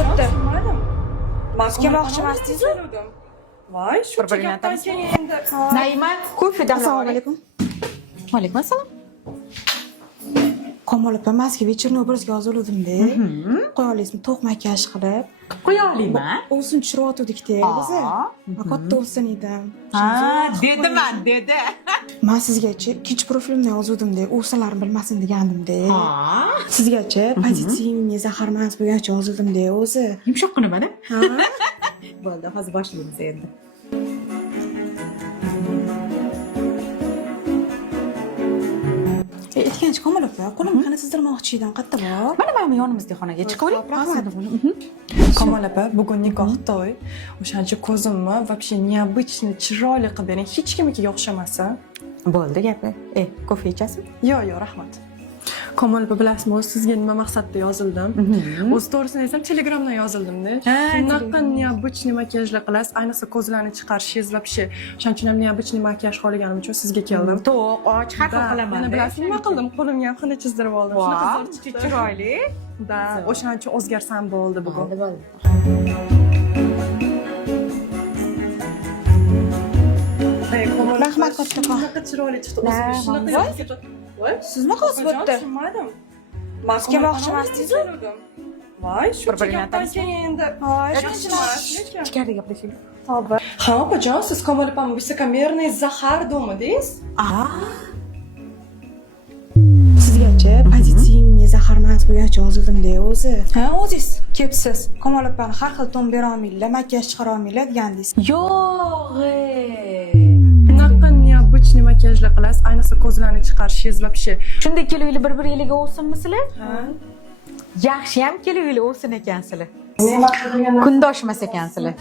bo'pti. Maska moqchi emasdingiz-ku? Voy, shu gapdan keyin endi. Naima, ko'rfi damlab. Assalomu alaykum. Va alaykum assalom. Kamol opa, maska вечерный obrazga yoziluvdim-da. Qo'ya olasizmi? To'q makiyaj qilib. Qo'ya olayman. O'zini tushirayotgandik-da o'zi. Katta o'lsin edim. Ha, dediman, dedi. Men sizgacha ikkinchi profilimni yozuvdim-da, o'salarim bilmasin degandim-da. Ha. Sizgacha pozitsiyamga zaharmas bo'lgancha yozildim-da o'zi. Yumshoq qilaman-a? Ha. Bo'ldi, hozir boshlaymiz endi. Aytgancha Kamol opa, qo'limni qani sizdirmoqchi edim, qayerda bor? Mana yonimizda xonaga chiqavering. Kamol opa, bugun nikoh to'y. O'shancha ko'zimni вообще необычный, chiroyli qilib bering. Hech kimnikiga o'xshamasa. Bo'ldi gapi. Kofe ichasizmi? Yo'q, rahmat. Kamol opa, bilasizmi, o'zi sizga nima maqsadda yozildim? O'z to'g'risini aytsam, Telegramdan yozildim-da. Shunaqa необычный makiyajlar qilasiz, ayniqsa ko'zlarni chiqarishingiz вообще. O'shaning uchun ham необычный makiyaj qilganim uchun sizga keldim. To'q, och, har xil qilaman. Mana bilasizmi, nima qildim? Qo'limga ham xina chizdirib oldim. Shunaqa chiroyli. Da, o'shaning uchun o'zgarsam bo'ldi bugun. Bo'ldi. Rahmat kattaqa. Shunaqa chiroyli chiqdi. O'zim shunaqa. Voy, Sizmi qo'z bo'pti? tushunmadim. Maska moqchi emasdingiz-ku? Voy, shu Bir-birini gapdan keyin endi. Voy, Ichkarida gaplashaylik. Tavba. Ha, opajon, siz Kamol opamni visokomerniy zahar domidingiz? Sizgacha pozitsiyamga zaharmas bo'lgancha yozildim-da o'zi. Ha, o'zingiz kepsiz. Kamol opani har xil ton bera olmaylar, makiyaj chiqara olmaylar degandingiz. Yo'q. Bunaqa необычный makiyajlar qilasiz, ayniqsa ko'zlarni chiqarishingiz вообще. Shunday keluvinglar bir-biringizga o'lsinmi sizlar? Yaxshi ham keluvinglar o'lsin ekansizlar. Kundoshmas ekansizlar.